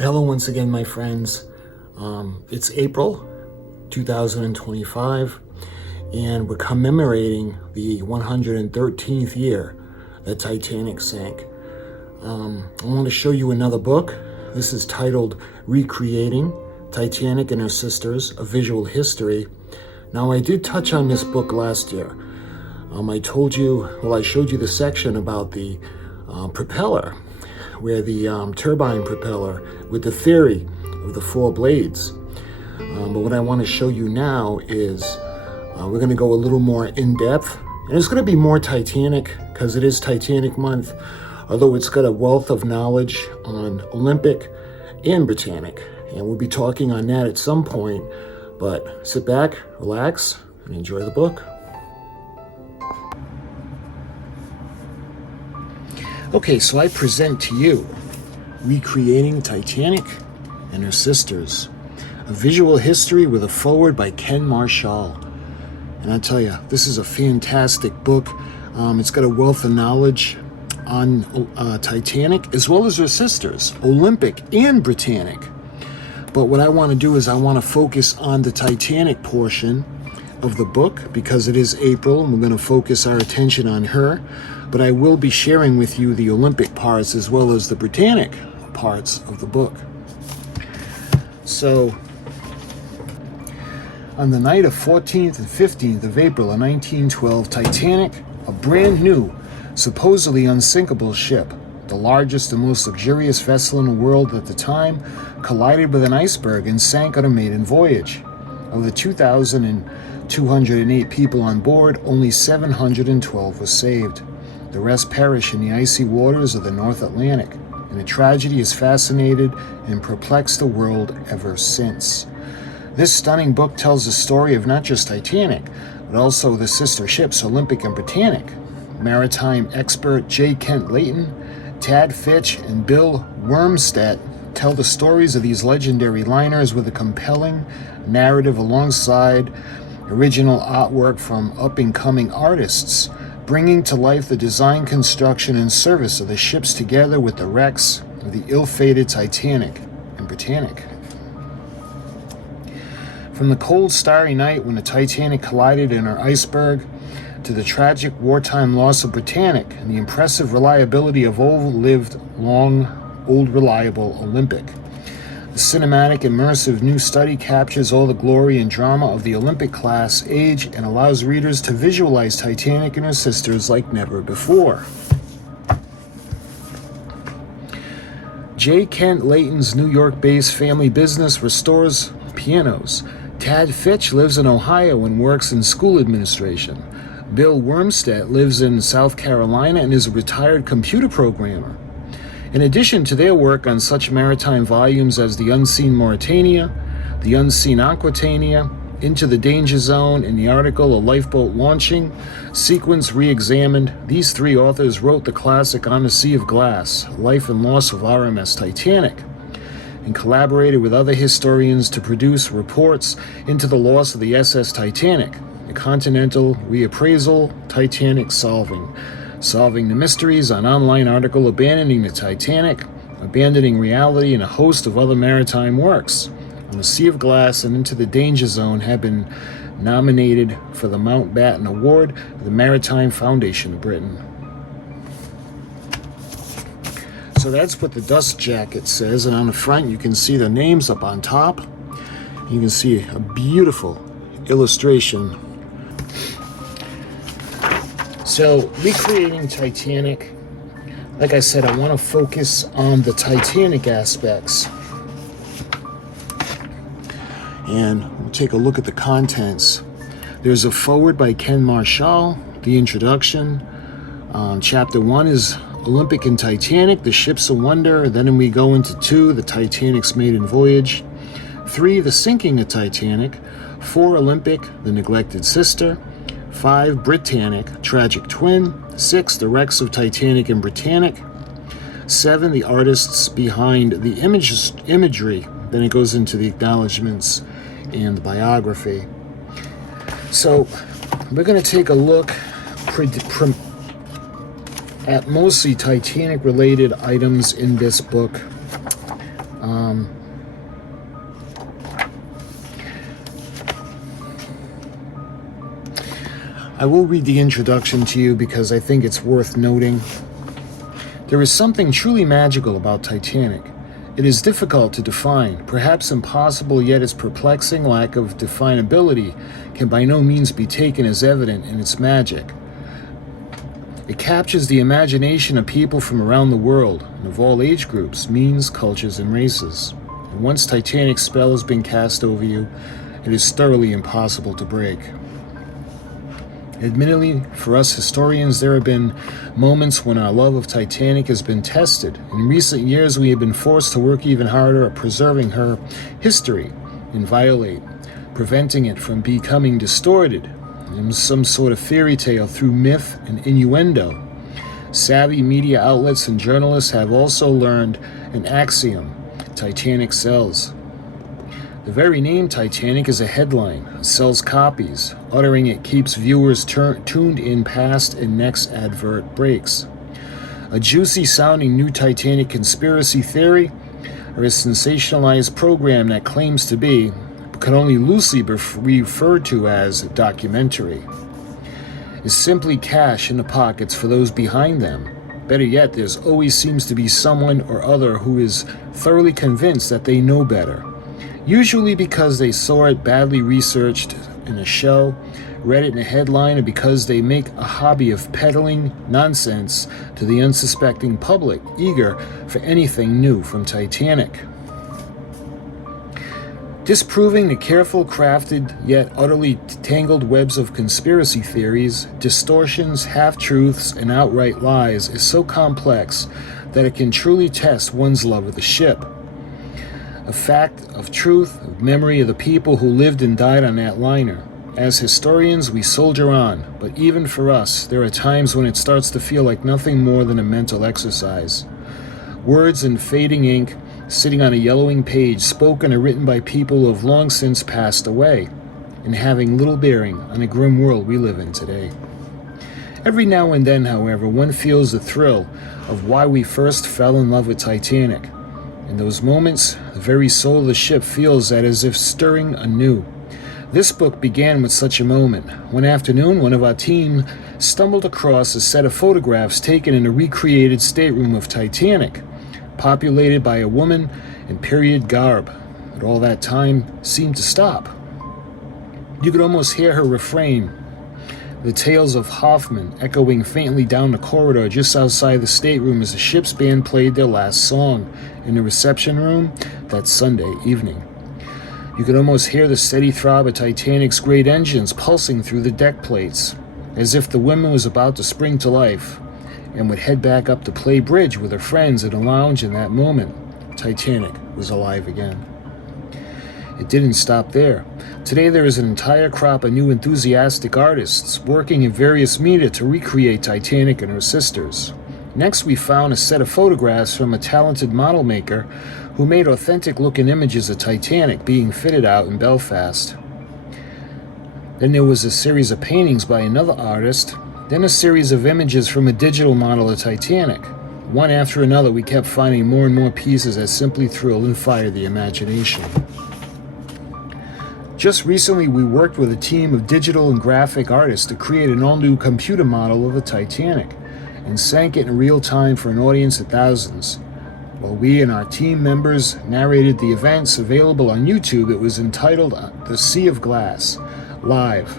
Hello once again, my friends. It's April 2025, and we're commemorating the 113th year that Titanic sank. I want to show you another book. This is titled Recreating Titanic and Her Sisters, A Visual History. Now, I did touch on this book last year. I showed you the section about the propeller, where the turbine propeller with the theory of the four blades. But what I want to show you now is we're going to go a little more in depth, and it's going to be more Titanic because it is Titanic month, although it's got a wealth of knowledge on Olympic and Britannic, and we'll be talking on that at some point. But sit back, relax, and enjoy the book. Okay, so I present to you Recreating Titanic and Her Sisters, a visual history with a foreword by Ken Marshall. And I tell you, this is a fantastic book. It's got a wealth of knowledge on Titanic as well as her sisters, Olympic and Britannic. But what I want to do is I want to focus on the Titanic portion of the book because it is April and we're going to focus our attention on her. But I will be sharing with you the Olympic parts as well as the Britannic parts of the book. So, on the night of 14th and 15th of April of 1912, Titanic, a brand new, supposedly unsinkable ship, the largest and most luxurious vessel in the world at the time, collided with an iceberg and sank on a maiden voyage. Of the 2,208 people on board, only 712 were saved. The rest perished in the icy waters of the North Atlantic, and the tragedy has fascinated and perplexed the world ever since. This stunning book tells the story of not just Titanic, but also the sister ships Olympic and Britannic. Maritime expert J. Kent Layton, Tad Fitch, and Bill Wormstedt tell the stories of these legendary liners with a compelling narrative alongside original artwork from up-and-coming artists, bringing to life the design, construction, and service of the ships together with the wrecks of the ill-fated Titanic and Britannic. From the cold, starry night when the Titanic collided in her iceberg, to the tragic wartime loss of Britannic and the impressive reliability of old-lived, old reliable Olympic. The cinematic, immersive new study captures all the glory and drama of the Olympic class age and allows readers to visualize Titanic and her sisters like never before. J. Kent Layton's New York-based family business restores pianos. Tad Fitch lives in Ohio and works in school administration. Bill Wormstedt lives in South Carolina and is a retired computer programmer. In addition to their work on such maritime volumes as The Unseen Mauretania, The Unseen Aquitania, Into the Danger Zone, and the article A Lifeboat Launching, Sequence Re-Examined, these three authors wrote the classic On the Sea of Glass, Life and Loss of RMS Titanic, and collaborated with other historians to produce reports into the loss of the SS Titanic, a continental reappraisal, Titanic solving the mysteries, an online article Abandoning the Titanic, Abandoning Reality, and a host of other maritime works. On the Sea of Glass and Into the Danger Zone have been nominated for the Mountbatten Award of the Maritime Foundation of Britain. So that's what the dust jacket says, and on the front you can see the names up on top. You can see a beautiful illustration. So, recreating Titanic, like I said, I want to focus on the Titanic aspects. And we'll take a look at the contents. There's a foreword by Ken Marshall, the introduction. Chapter 1 is Olympic and Titanic, the ships of wonder. Then we go into 2, the Titanic's maiden voyage. 3, the sinking of Titanic. 4, Olympic, the neglected sister. 5, Britannic, tragic twin. 6, the wrecks of Titanic and Britannic. 7, the artists behind the imagery. Then it goes into the acknowledgments and the biography. So we're going to take a look at mostly Titanic related items in this book. I will read the introduction to you because I think it's worth noting. There is something truly magical about Titanic. It is difficult to define, perhaps impossible, yet its perplexing lack of definability can by no means be taken as evident in its magic. It captures the imagination of people from around the world, and of all age groups, means, cultures, and races. And once Titanic's spell has been cast over you, it is thoroughly impossible to break. Admittedly, for us historians, there have been moments when our love of Titanic has been tested. In recent years, we have been forced to work even harder at preserving her history inviolate, preventing it from becoming distorted in some sort of fairy tale through myth and innuendo. Savvy media outlets and journalists have also learned an axiom: Titanic sells. The very name Titanic is a headline. It sells copies. Uttering it keeps viewers tuned in past and next advert breaks. A juicy-sounding new Titanic conspiracy theory, or a sensationalized program that claims to be, but can only loosely be referred to as a documentary, is simply cash in the pockets for those behind them. Better yet, there always seems to be someone or other who is thoroughly convinced that they know better. Usually because they saw it badly researched in a show, read it in a headline, or because they make a hobby of peddling nonsense to the unsuspecting public, eager for anything new from Titanic. Disproving the careful crafted yet utterly tangled webs of conspiracy theories, distortions, half-truths, and outright lies is so complex that it can truly test one's love of the ship. A fact of truth, of memory of the people who lived and died on that liner. As historians, we soldier on, but even for us, there are times when it starts to feel like nothing more than a mental exercise. Words in fading ink, sitting on a yellowing page, spoken or written by people who have long since passed away, and having little bearing on the grim world we live in today. Every now and then, however, one feels the thrill of why we first fell in love with Titanic. In those moments, the very soul of the ship feels that as if stirring anew. This book began with such a moment. One afternoon, one of our team stumbled across a set of photographs taken in a recreated stateroom of Titanic, populated by a woman in period garb. But all that time seemed to stop. You could almost hear her refrain, the tales of Hoffman echoing faintly down the corridor just outside the stateroom as the ship's band played their last song in the reception room that Sunday evening. You could almost hear the steady throb of Titanic's great engines pulsing through the deck plates, as if the woman was about to spring to life and would head back up to play bridge with her friends in a lounge. In that moment, Titanic was alive again. It didn't stop there. Today there is an entire crop of new enthusiastic artists working in various media to recreate Titanic and her sisters. Next, we found a set of photographs from a talented model maker who made authentic-looking images of Titanic being fitted out in Belfast. Then there was a series of paintings by another artist, then a series of images from a digital model of Titanic. One after another, we kept finding more and more pieces that simply thrill and fire the imagination. Just recently, we worked with a team of digital and graphic artists to create an all-new computer model of the Titanic and sank it in real time for an audience of thousands. While we and our team members narrated the events available on YouTube, it was entitled The Sea of Glass, Live,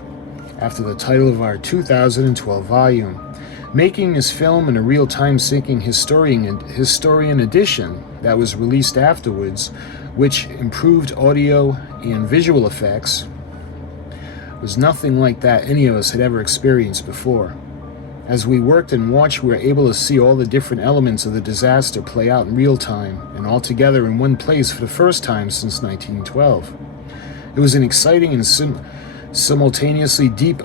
after the title of our 2012 volume. Making this film in a real-time syncing historian edition that was released afterwards, which improved audio and visual effects, was nothing like that any of us had ever experienced before. As we worked and watched, we were able to see all the different elements of the disaster play out in real time and all together in one place for the first time since 1912. It was an exciting and simultaneously deep,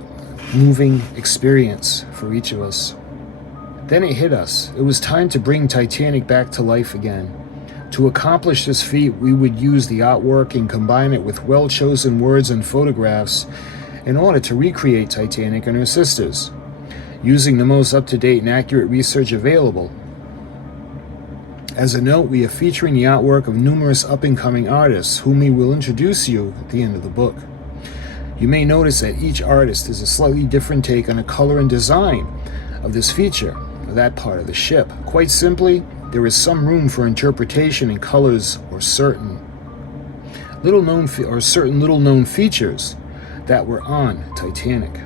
moving experience for each of us. Then it hit us. It was time to bring Titanic back to life again. To accomplish this feat, we would use the artwork and combine it with well-chosen words and photographs in order to recreate Titanic and her sisters, using the most up-to-date and accurate research available. As a note, we are featuring the artwork of numerous up-and-coming artists whom we will introduce you at the end of the book. You may notice that each artist is a slightly different take on the color and design of this feature, or that part of the ship. Quite simply, there is some room for interpretation in colors or certain little-known features that were on Titanic.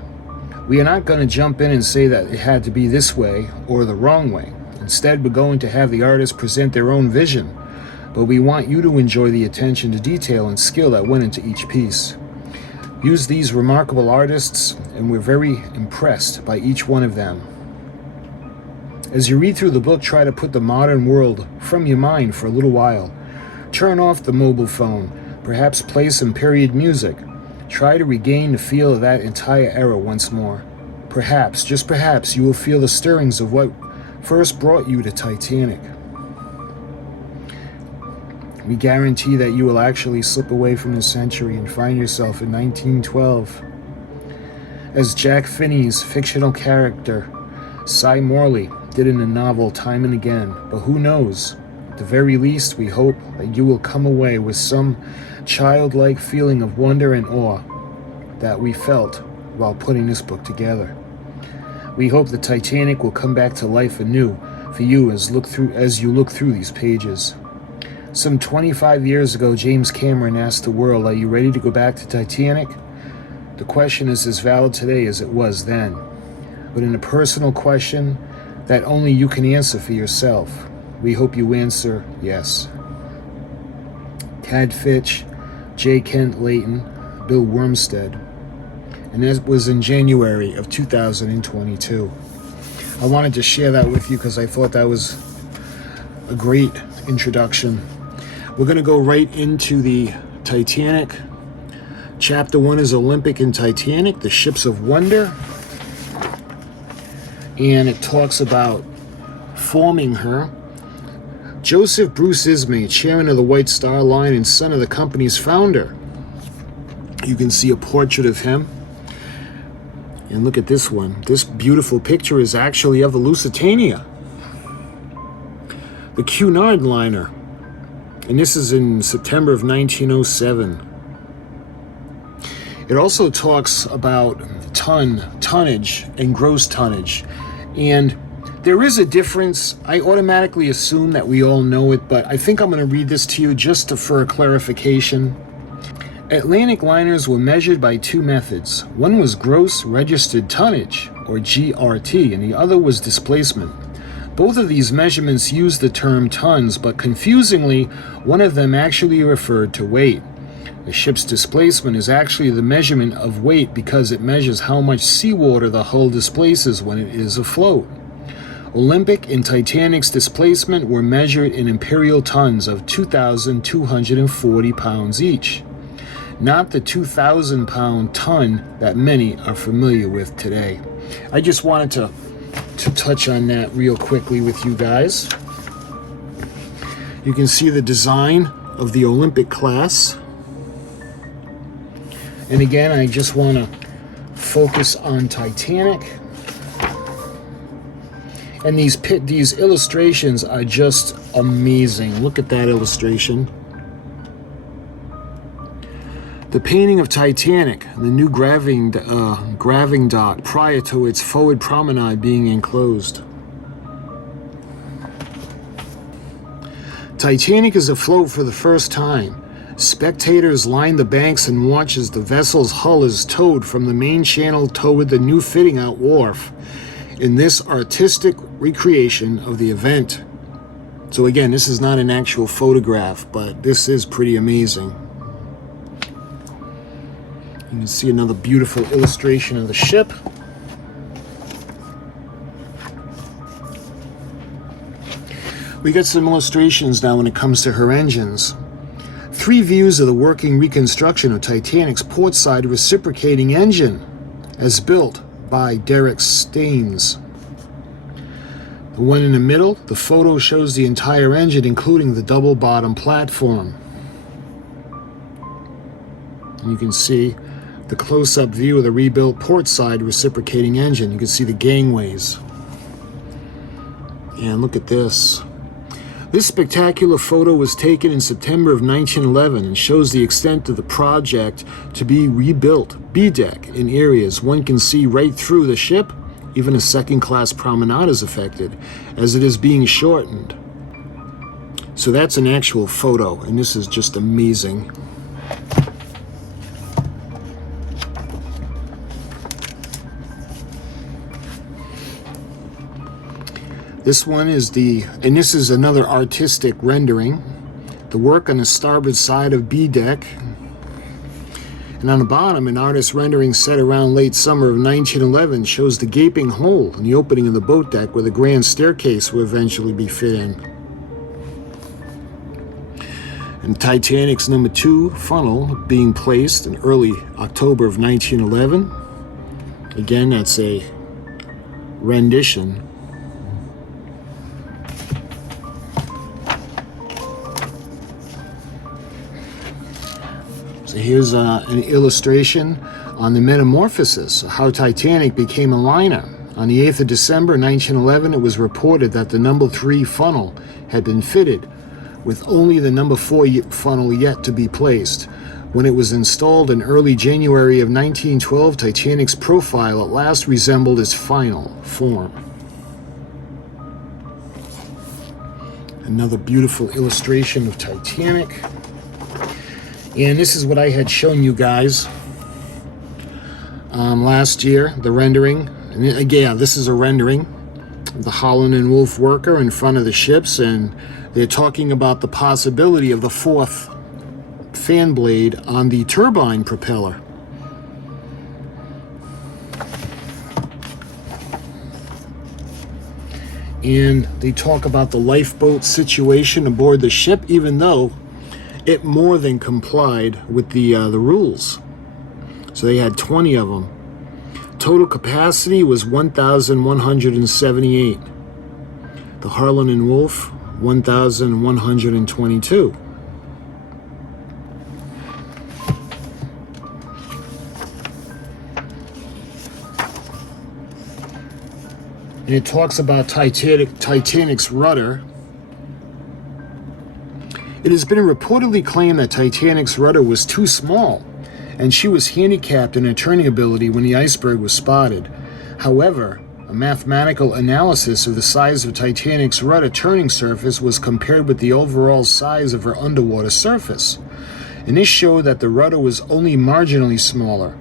We are not going to jump in and say that it had to be this way or the wrong way. Instead, we're going to have the artists present their own vision, but we want you to enjoy the attention to detail and skill that went into each piece. Use these remarkable artists, and we're very impressed by each one of them. As you read through the book, try to put the modern world from your mind for a little while. Turn off the mobile phone, perhaps play some period music. Try to regain the feel of that entire era once more. Perhaps, just perhaps, you will feel the stirrings of what first brought you to Titanic. We guarantee that you will actually slip away from the century and find yourself in 1912 as Jack Finney's fictional character, Cy Morley, did in the novel time and again. But who knows? At the very least, we hope that you will come away with some childlike feeling of wonder and awe that we felt while putting this book together. We hope the Titanic will come back to life anew for you as you look through these pages. Some 25 years ago, James Cameron asked the world, "Are you ready to go back to Titanic?" The question is as valid today as it was then, but in a personal question that only you can answer for yourself. We hope you answer yes. Tad Fitch, J. Kent Layton, Bill Wormstedt, and that was in January of 2022. I wanted to share that with you because I thought that was a great introduction. We're going to go right into the Titanic. Chapter 1 is Olympic and Titanic, the Ships of Wonder. And it talks about forming her. Joseph Bruce Ismay, chairman of the White Star Line and son of the company's founder. You can see a portrait of him. And look at this one. This beautiful picture is actually of the Lusitania, the Cunard liner. And this is in September of 1907. It also talks about tonnage and gross tonnage. And there is a difference. I automatically assume that we all know it, but I think I'm going to read this to you just for a clarification. Atlantic liners were measured by two methods. One was gross registered tonnage, or GRT, and the other was displacement. Both of these measurements used the term tons, but confusingly, one of them actually referred to weight. The ship's displacement is actually the measurement of weight because it measures how much seawater the hull displaces when it is afloat. Olympic and Titanic's displacement were measured in imperial tons of 2,240 pounds each, not the 2,000-pound ton that many are familiar with today. I just wanted to touch on that real quickly with you guys. You can see the design of the Olympic class. And again, I just want to focus on Titanic. And these illustrations are just amazing. Look at that illustration. The painting of Titanic, the new graving dock prior to its forward promenade being enclosed. Titanic is afloat for the first time. Spectators line the banks and watch as the vessel's hull is towed from the main channel toward the new fitting out wharf in this artistic recreation of the event. So again, this is not an actual photograph, but this is pretty amazing. You can see another beautiful illustration of the ship. We got some illustrations now when it comes to her engines. 3 views of the working reconstruction of Titanic's portside reciprocating engine, as built by Derek Staines. The one in the middle, the photo shows the entire engine, including the double bottom platform. And you can see the close-up view of the rebuilt portside reciprocating engine. You can see the gangways. And look at this. This spectacular photo was taken in September of 1911 and shows the extent of the project to be rebuilt B-deck in areas one can see right through the ship. Even a second-class promenade is affected as it is being shortened. So that's an actual photo, and this is just amazing. This one is and this is another artistic rendering. The work on the starboard side of B-deck. And on the bottom, an artist rendering set around late summer of 1911 shows the gaping hole in the opening of the boat deck where the grand staircase will eventually be fit in. And Titanic's number 2 funnel being placed in early October of 1911. Again, that's a rendition. So here's an illustration on the metamorphosis of how Titanic became a liner. On the 8th of December 1911, it was reported that the number 3 funnel had been fitted, with only the number 4 funnel yet to be placed. When it was installed in early January of 1912, Titanic's profile at last resembled its final form. Another beautiful illustration of Titanic. And this is what I had shown you guys last year, the rendering. And again, this is a rendering of the Holland and Wolff worker in front of the ships, and they're talking about the possibility of the 4th fan blade on the turbine propeller. And they talk about the lifeboat situation aboard the ship, even though it more than complied with the rules. So they had 20 of them. Total capacity was 1,178. The Harlan and Wolff, 1,122. And it talks about Titanic's rudder. It has been reportedly claimed that Titanic's rudder was too small, and she was handicapped in her turning ability when the iceberg was spotted. However, a mathematical analysis of the size of Titanic's rudder turning surface was compared with the overall size of her underwater surface, and this showed that the rudder was only marginally smaller,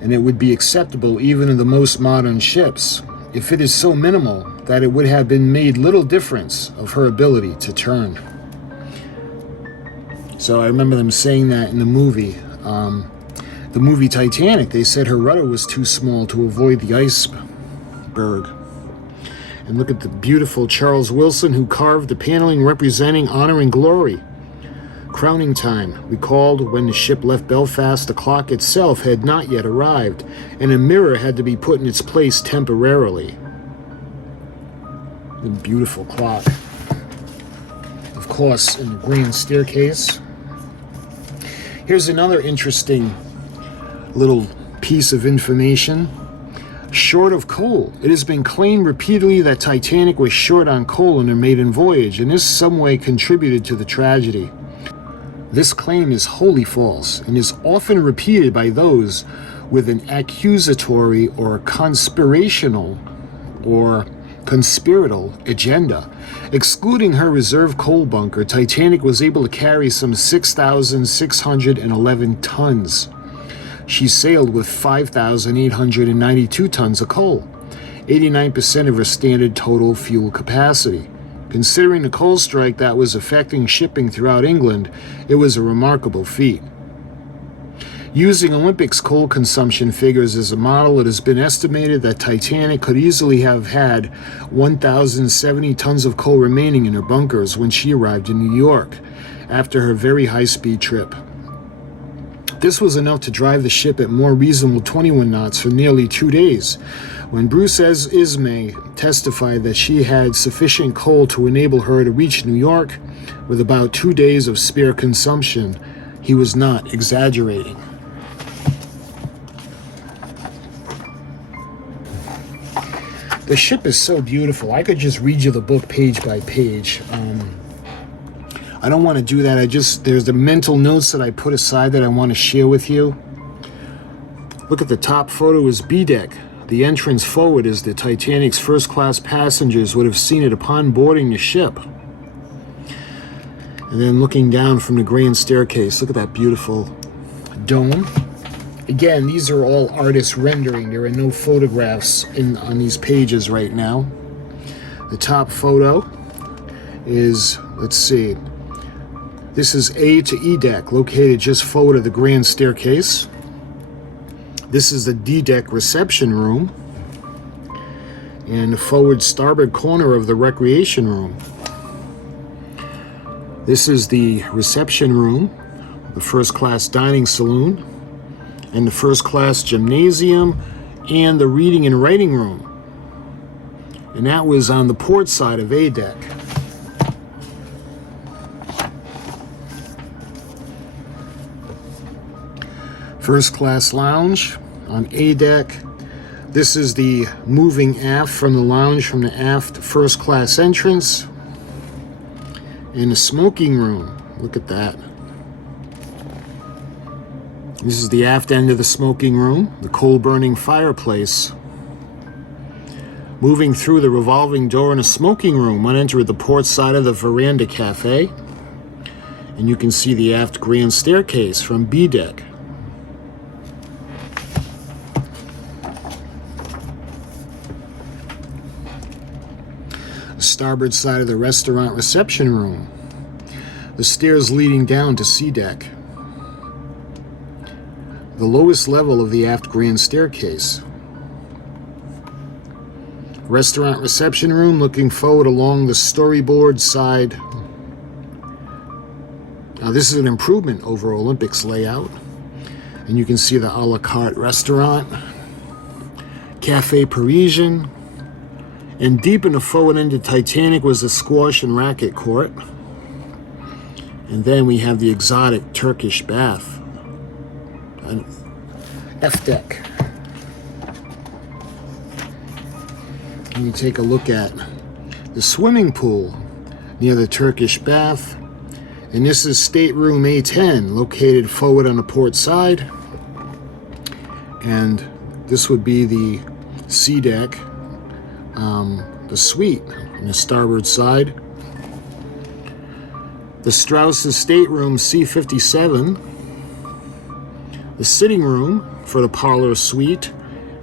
and it would be acceptable even in the most modern ships, if it is so minimal that it would have been made little difference of her ability to turn. So I remember them saying that in the movie. The movie Titanic, they said her rudder was too small to avoid the iceberg. And look at the beautiful Charles Wilson, who carved the paneling representing honor and glory. Crowning time. Recalled when the ship left Belfast, the clock itself had not yet arrived, and a mirror had to be put in its place temporarily. A beautiful clock. Of course, in the grand staircase. Here's another interesting little piece of information. Short of coal. It has been claimed repeatedly that Titanic was short on coal in her maiden voyage, and this some way contributed to the tragedy. This claim is wholly false and is often repeated by those with an accusatory or conspirational or conspiratorial agenda. Excluding her reserve coal bunker, Titanic was able to carry some 6,611 tons. She sailed with 5,892 tons of coal, 89% of her standard total fuel capacity. Considering the coal strike that was affecting shipping throughout England, it was a remarkable feat. Using Olympics coal consumption figures as a model, it has been estimated that Titanic could easily have had 1,070 tons of coal remaining in her bunkers when she arrived in New York after her very high-speed trip. This was enough to drive the ship at more reasonable 21 knots for nearly 2 days. When Bruce Ismay testified that she had sufficient coal to enable her to reach New York with about 2 days of spare consumption, he was not exaggerating. The ship is so beautiful. I could just read you the book page by page. I don't want to do that. There's the mental notes that I put aside that I want to share with you. Look at the top photo is B deck. The entrance forward is the Titanic's first-class passengers would have seen it upon boarding the ship. And then looking down from the grand staircase, look at that beautiful dome. Again, these are all artist rendering. There are no photographs on these pages right now. The top photo is, let's see, this is A to E deck, located just forward of the grand staircase. This is the D deck reception room, and the forward starboard corner of the recreation room. This is the reception room, the first class dining saloon, and the first class gymnasium, and the reading and writing room. And that was on the port side of A deck. First class lounge on A deck. This is the moving aft from the lounge from the aft first class entrance. And the smoking room. Look at that. This is the aft end of the smoking room, the coal-burning fireplace. Moving through the revolving door in a smoking room, one entered the port side of the veranda cafe. And you can see the aft grand staircase from B deck. The starboard side of the restaurant reception room. The stairs leading down to C deck. The lowest level of the aft grand staircase. Restaurant reception room looking forward along the storyboard side. Now this is an improvement over Olympics layout. And you can see the a la carte restaurant. Cafe Parisian. And deep in the forward end of Titanic was the squash and racket court. And then we have the exotic Turkish bath. An F deck. And you take a look at the swimming pool near the Turkish bath. And this is stateroom A10, located forward on the port side. And this would be the C deck, the suite on the starboard side. The Strauss's stateroom C57. The sitting room for the parlor suite,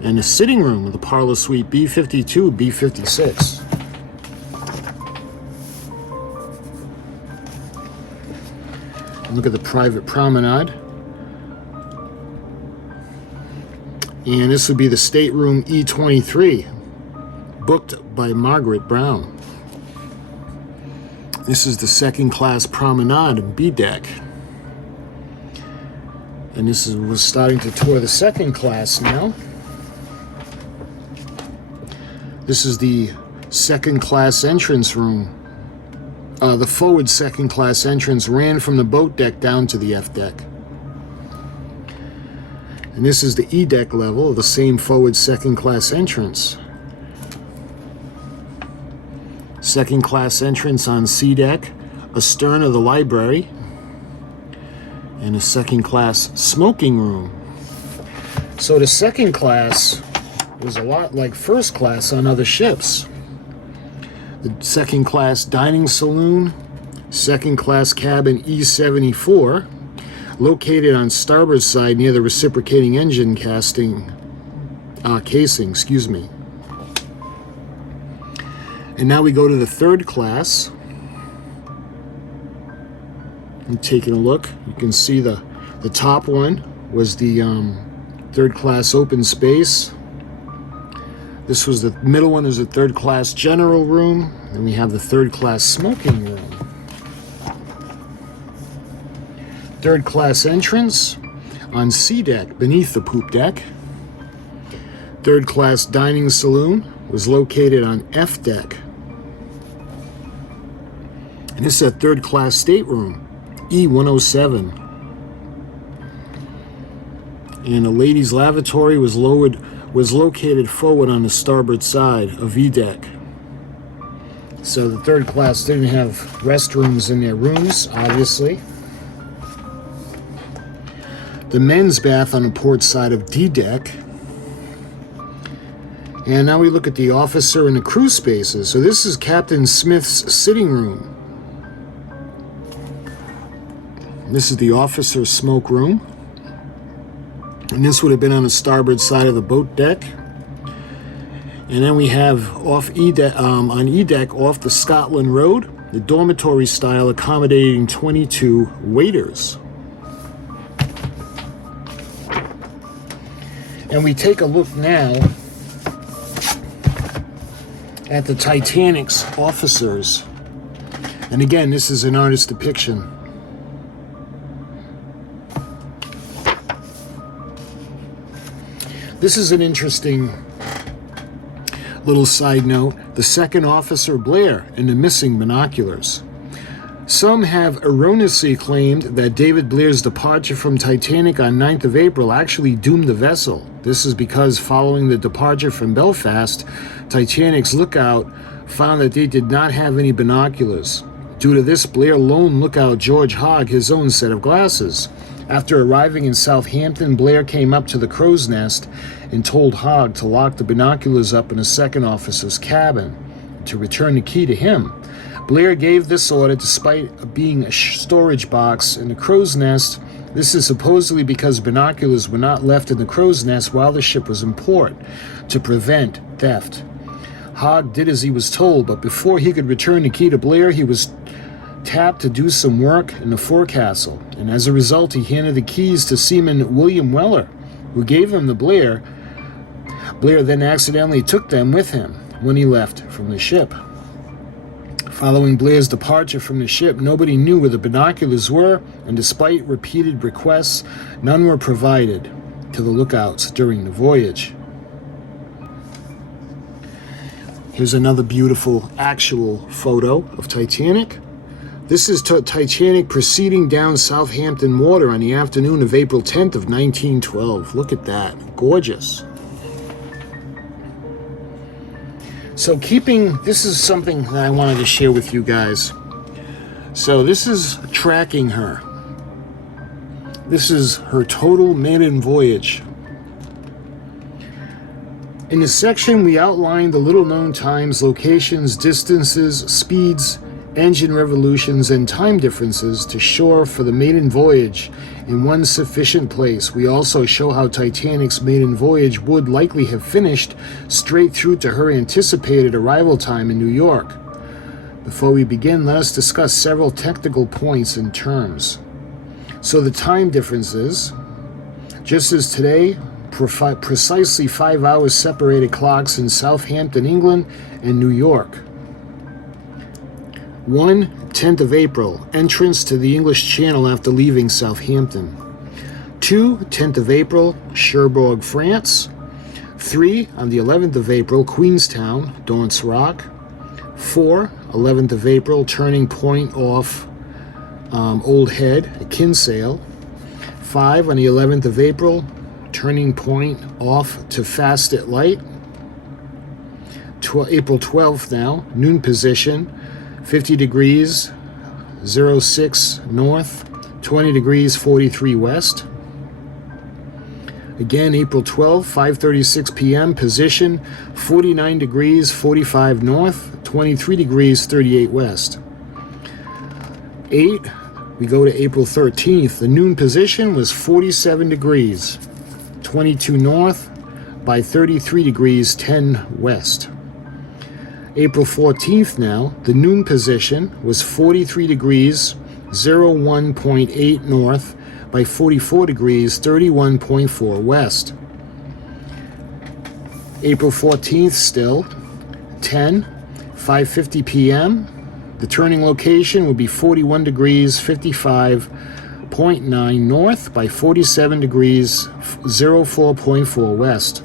and the sitting room of the parlor suite B52, B56. And look at the private promenade. And this would be the stateroom E23, booked by Margaret Brown. This is the second class promenade in B deck. And we're starting to tour the second class now. This is the second class entrance room. The forward second class entrance ran from the boat deck down to the F deck. And this is the E deck level of the same forward second class entrance. Second class entrance on C deck, astern of the library, and a second class smoking room. So the second class was a lot like first class on other ships. The second class dining saloon, second class cabin E74, located on starboard side near the reciprocating engine casing. And now we go to the third class. And taking a look, you can see the top one was the third class open space. This was the middle one, is the third class general room. And we have the third class smoking room. Third class entrance on C deck beneath the poop deck. Third class dining saloon was located on F deck. And this is a third class stateroom, E107. And the ladies' lavatory was was located forward on the starboard side of E deck. So the third class didn't have restrooms in their rooms, obviously. The men's bath on the port side of D deck. And now we look at the officer and the crew spaces. So this is Captain Smith's sitting room. This is the officer's smoke room. And this would have been on the starboard side of the boat deck. And then we have on E deck off the Scotland Road, the dormitory style accommodating 22 waiters. And we take a look now at the Titanic's officers. And again, this is an artist's depiction. This is an interesting little side note. The second officer, Blair, and the missing binoculars. Some have erroneously claimed that David Blair's departure from Titanic on 9th of April actually doomed the vessel. This is because following the departure from Belfast, Titanic's lookout found that they did not have any binoculars. Due to this, Blair loaned lookout George Hogg his own set of glasses. After arriving in Southampton, Blair came up to the crow's nest and told Hogg to lock the binoculars up in the second officer's cabin and to return the key to him. Blair gave this order despite being a storage box in the crow's nest. This is supposedly because binoculars were not left in the crow's nest while the ship was in port to prevent theft. Hogg did as he was told, but before he could return the key to Blair, he was tapped to do some work in the forecastle, and as a result he handed the keys to Seaman William Weller, who gave them to Blair. Blair then accidentally took them with him when he left from the ship. Following Blair's departure from the ship, nobody knew where the binoculars were, and despite repeated requests, none were provided to the lookouts during the voyage. Here's another beautiful actual photo of Titanic. This is Titanic proceeding down Southampton water on the afternoon of April 10th of 1912. Look at that. Gorgeous. So this is something that I wanted to share with you guys. So this is tracking her. This is her total maiden voyage. In this section, we outlined the little-known times, locations, distances, speeds, engine revolutions, and time differences to shore for the maiden voyage in one sufficient place. We also show how Titanic's maiden voyage would likely have finished straight through to her anticipated arrival time in New York. Before we begin, let us discuss several technical points and terms. So the time differences, just as today, precisely 5 hours separated clocks in Southampton, England, and New York. 1. 10th of April, entrance to the English Channel after leaving Southampton. 2. 10th of April, Cherbourg, France. 3. On the 11th of April, Queenstown, Dorrance Rock. 4. 11th of April, turning point off Old Head at Kinsale. 5. On the 11th of April, turning point off to Fastnet Light. April 12th now, noon position, 50 degrees, 06 north, 20 degrees, 43 west. Again, April 12th, 5:36 p.m., position, 49 degrees, 45 north, 23 degrees, 38 west. 8, we go to April 13th. The noon position was 47 degrees, 22 north by 33 degrees, 10 west. April 14th now, the noon position was 43 degrees, 01.8 north by 44 degrees, 31.4 west. April 14th still, 5:50 p.m. The turning location will be 41 degrees, 55.9 north by 47 degrees, 04.4 west.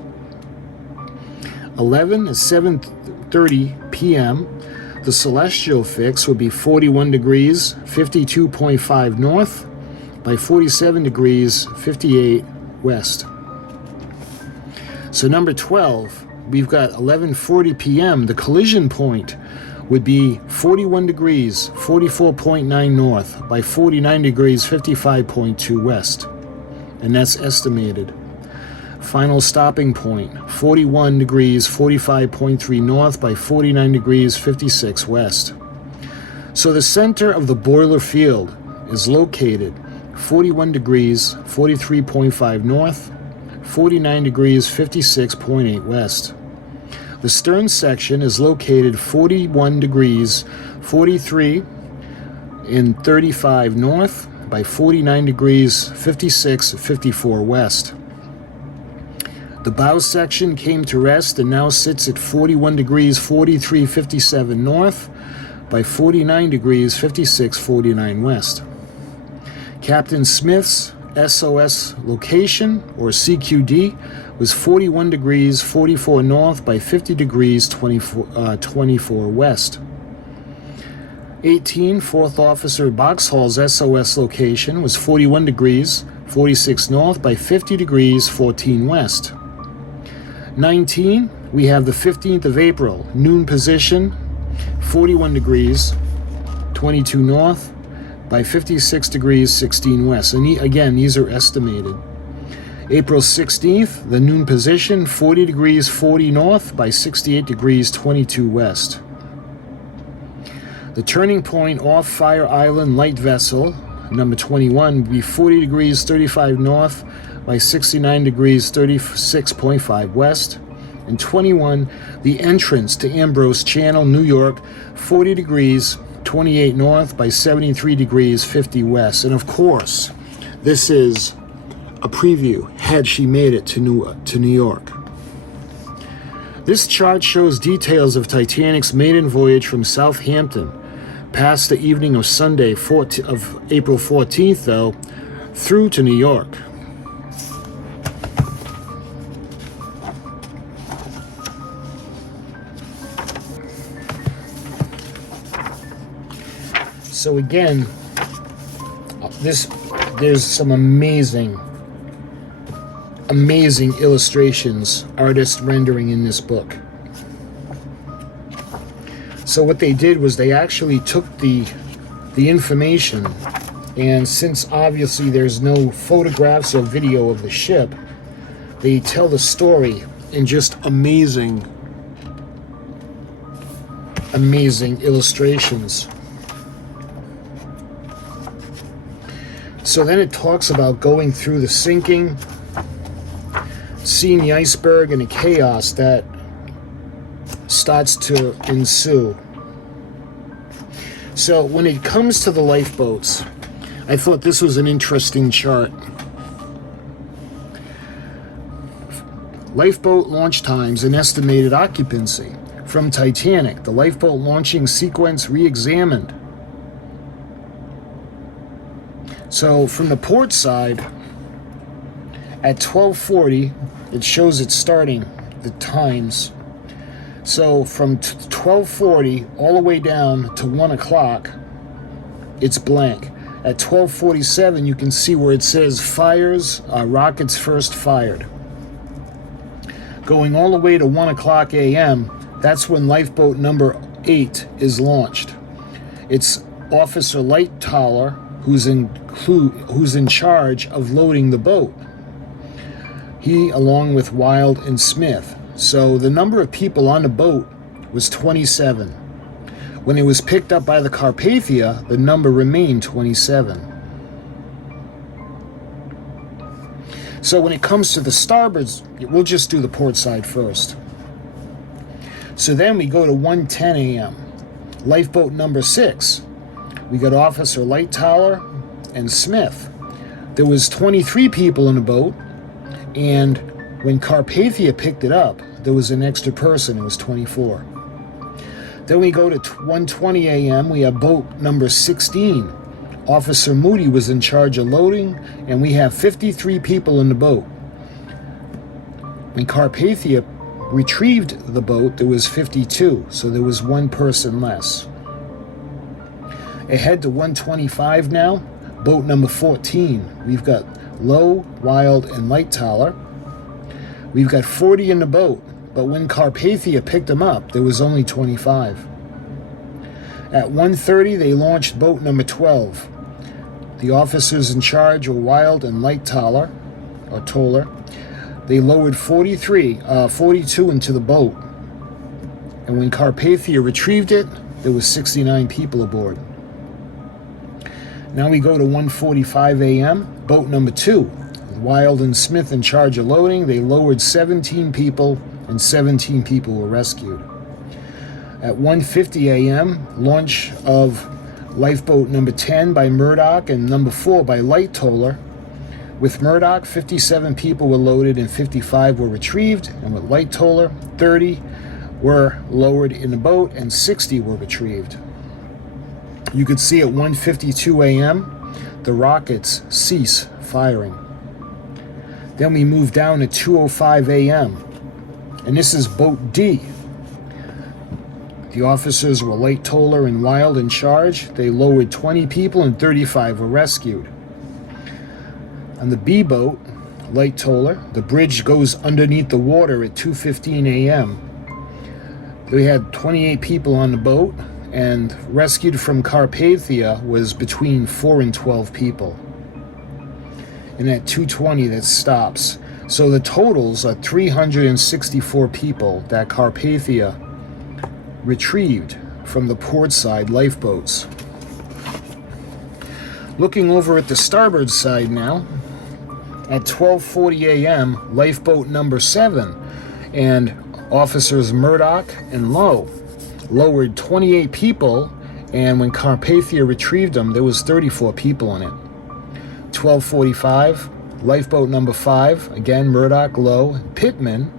11 is 7:30 p.m. The celestial fix will be 41 degrees, 52.5 north by 47 degrees, 58 west. So number 12, we've got 11:40 p.m. The collision point would be 41 degrees, 44.9 north by 49 degrees, 55.2 west. And that's estimated. Final stopping point, 41 degrees, 45.3 north by 49 degrees, 56 west. So the center of the boiler field is located 41 degrees, 43.5 north, 49 degrees, 56.8 west. The stern section is located 41 degrees, 43 and 35 north by 49 degrees, 54 west. The bow section came to rest and now sits at 41 degrees, 57 north by 49 degrees, 49 west. Captain Smith's SOS location, or CQD, was 41 degrees, 44 north by 50 degrees, 24 west. 18, Fourth Officer Boxhall's SOS location was 41 degrees, 46 north by 50 degrees, 14 west. 19, we have the 15th of April, noon position, 41 degrees, 22 north by 56 degrees, 16 west. And again, these are estimated. April 16th, the noon position, 40 degrees, 40 north by 68 degrees, 22 west. The turning point off Fire Island light vessel, number 21, would be 40 degrees, 35 north by 69 degrees, 36.5 west. And 21, the entrance to Ambrose Channel, New York, 40 degrees, 28 north by 73 degrees, 50 west. And of course, this is a preview had she made it to New York. This chart shows details of Titanic's maiden voyage from Southampton past the evening of Sunday of April 14th, though, through to New York. So again, there's some amazing illustrations, artist rendering in this book. So what they did was they actually took the information, and since obviously there's no photographs or video of the ship, they tell the story in just amazing illustrations. So then it talks about going through the sinking, seeing the iceberg, and the chaos that starts to ensue. So when it comes to the lifeboats, I thought this was an interesting chart. Lifeboat launch times and estimated occupancy. From Titanic, the lifeboat launching sequence re-examined. So from the port side, at 12:40, it shows it starting, the times. So from 12:40 all the way down to 1 o'clock, it's blank. At 12:47, you can see where it says fires, rockets first fired. Going all the way to 1 o'clock a.m., that's when lifeboat number 8 is launched. It's Officer Lightoller who's in charge of loading the boat. He, along with Wild and Smith. So the number of people on the boat was 27. When it was picked up by the Carpathia, the number remained 27. So when it comes to the starboards, we'll just do the port side first. So then we go to 1:10 a.m. Lifeboat number 6. We got Officer Lightoller and Smith. There was 23 people in the boat, and when Carpathia picked it up, there was an extra person. It was 24. Then we go to 1:20 a.m. We have boat number 16. Officer Moody was in charge of loading, and we have 53 people in the boat. When Carpathia retrieved the boat, there was 52, so there was one person less. Ahead to 1:25 now, boat number 14. We've got Lowe, Wild, and Lightoller. We've got 40 in the boat, but when Carpathia picked them up, there was only 25. At 1:30, they launched boat number 12. The officers in charge were Wild and Toller. They lowered 42 into the boat. And when Carpathia retrieved it, there was 69 people aboard. Now we go to 1:45 a.m., boat number 2. Wild and Smith in charge of loading. They lowered 17 people, and 17 people were rescued. At 1:50 a.m., launch of lifeboat number 10 by Murdoch and number 4 by Toller. With Murdoch, 57 people were loaded and 55 were retrieved, and with Toller, 30 were lowered in the boat and 60 were retrieved. You could see at 1:52 a.m., the rockets cease firing. Then we move down at 2:05 a.m., and this is boat D. The officers were Toller and Wild in charge. They lowered 20 people and 35 were rescued. On the B boat, Toller, the bridge goes underneath the water at 2:15 a.m. They had 28 people on the boat, and rescued from Carpathia was between 4 and 12 people. And at 2:20, that stops. So the totals are 364 people that Carpathia retrieved from the portside lifeboats. Looking over at the starboard side now, at 12:40 a.m., lifeboat number 7 and officers Murdoch and Lowe lowered 28 people, and when Carpathia retrieved them, there was 34 people in it. 12:45, lifeboat number 5, again Murdoch, Lowe, Pittman,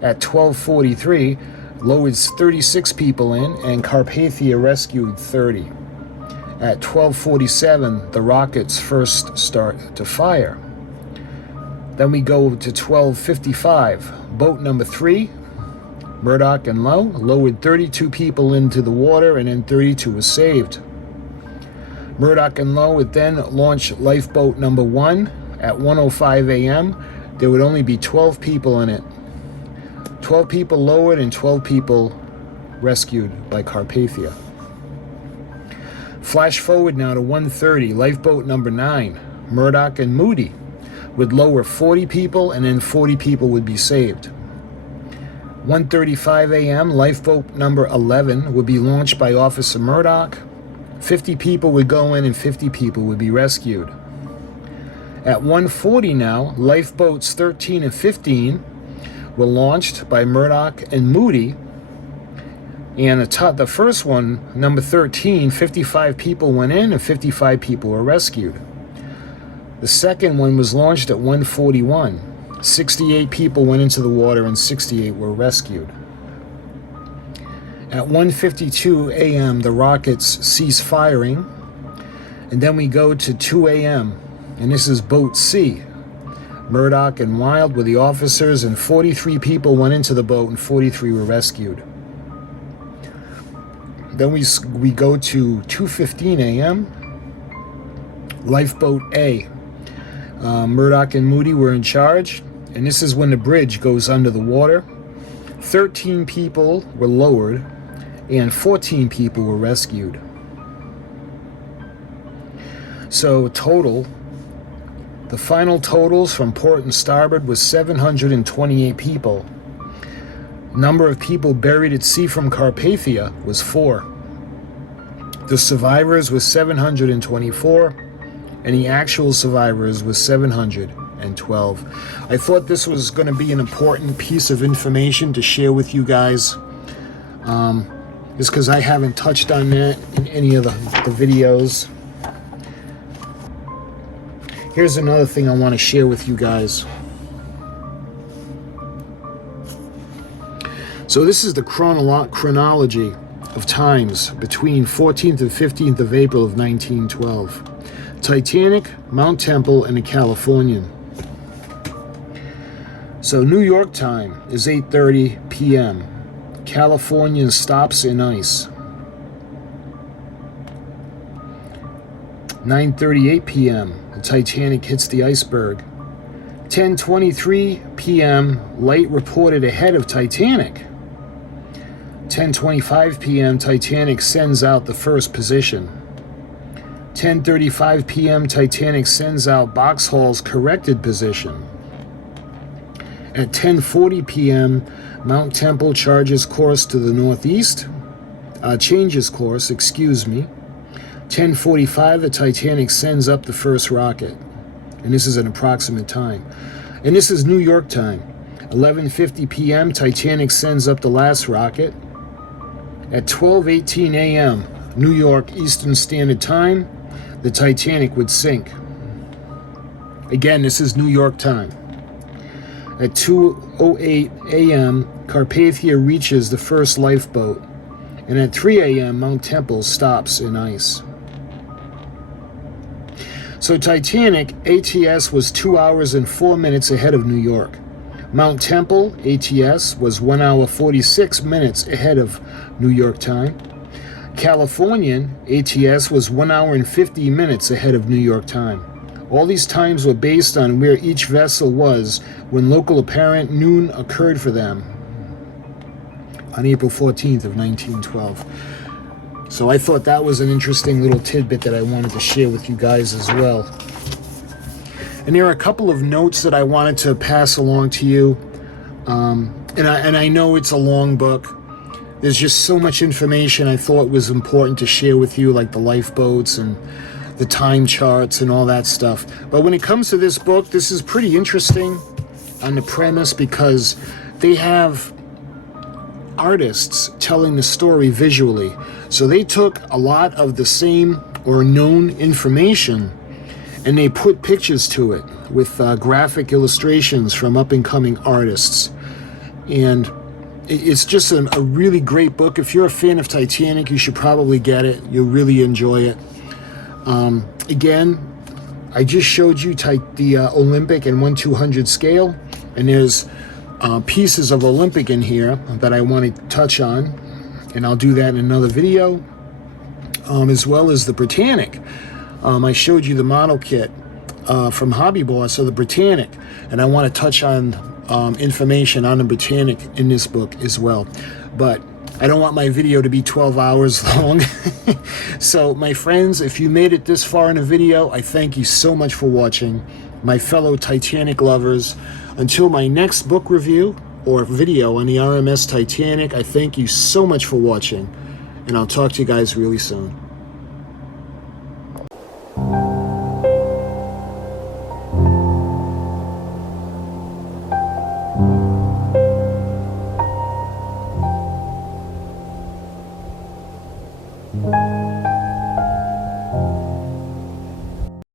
at 12:43, lowered 36 people in, and Carpathia rescued 30. At 12:47, the rockets first start to fire. Then we go to 12:55, boat number 3, Murdoch and Lowe, lowered 32 people into the water, and then 32 was saved. Murdoch and Lowe would then launch lifeboat number 1 at 1:05 a.m. There would only be 12 people in it. 12 people lowered and 12 people rescued by Carpathia. Flash forward now to 1:30, lifeboat number 9, Murdoch and Moody would lower 40 people, and then 40 people would be saved. 1:35 a.m., lifeboat number 11 would be launched by Officer Murdoch. 50 people would go in and 50 people would be rescued. At 1:40 now, lifeboats 13 and 15 were launched by Murdoch and Moody. And the first one, number 13, 55 people went in and 55 people were rescued. The second one was launched at 1:41. 68 people went into the water and 68 were rescued. At 1:52 a.m., the rockets cease firing. And then we go to 2 a.m., and this is boat C. Murdoch and Wild were the officers, and 43 people went into the boat and 43 were rescued. Then we go to 2:15 a.m., lifeboat A. Murdoch and Moody were in charge, and this is when the bridge goes under the water. 13 people were lowered, and 14 people were rescued. So total, the final totals from port and starboard was 728 people. Number of people buried at sea from Carpathia was 4. The survivors was 724, and the actual survivors was 712. I thought this was going to be an important piece of information to share with you guys, just because I haven't touched on that in any of the videos. Here's another thing I want to share with you guys. So this is the chronology of times between 14th and 15th of April of 1912. Titanic, Mount Temple, and the Californian. So New York time is 8:30 p.m. Californian stops in ice. 9:38 p.m. The Titanic hits the iceberg. 10:23 p.m., light reported ahead of Titanic. 10:25 p.m., Titanic sends out the first position. 10:35 p.m., Titanic sends out Boxhall's corrected position. At 10:40 p.m., Mount Temple changes course to the northeast. 10:45, the Titanic sends up the first rocket. And this is an approximate time. And this is New York time. 11:50 p.m., Titanic sends up the last rocket. At 12:18 a.m., New York Eastern Standard Time, the Titanic would sink. Again, this is New York time. At 2:08 a.m., Carpathia reaches the first lifeboat. And at 3 a.m., Mount Temple stops in ice. So Titanic, ATS, was 2 hours and 4 minutes ahead of New York. Mount Temple, ATS, was 1 hour 46 minutes ahead of New York time. Californian, ATS, was 1 hour and 50 minutes ahead of New York time. All these times were based on where each vessel was when local apparent noon occurred for them on April 14th of 1912. So I thought that was an interesting little tidbit that I wanted to share with you guys as well. And there are a couple of notes that I wanted to pass along to you. And I know it's a long book. There's just so much information I thought was important to share with you, like the lifeboats and the time charts and all that stuff. But when it comes to this book, this is pretty interesting on the premise because they have artists telling the story visually. So they took a lot of the same or known information and they put pictures to it with graphic illustrations from up-and-coming artists. And it's just a really great book. If you're a fan of Titanic, you should probably get it. You'll really enjoy it. Again, I just showed you the Olympic and 1/200 scale, and there's pieces of Olympic in here that I want to touch on, and I'll do that in another video, as well as the Britannic. I showed you the model kit from Hobby Boss of the Britannic, and I want to touch on information on the Britannic in this book as well. But I don't want my video to be 12 hours long. So my friends, if you made it this far in the video, I thank you so much for watching. My fellow Titanic lovers, until my next book review or video on the RMS Titanic, I thank you so much for watching, and I'll talk to you guys really soon.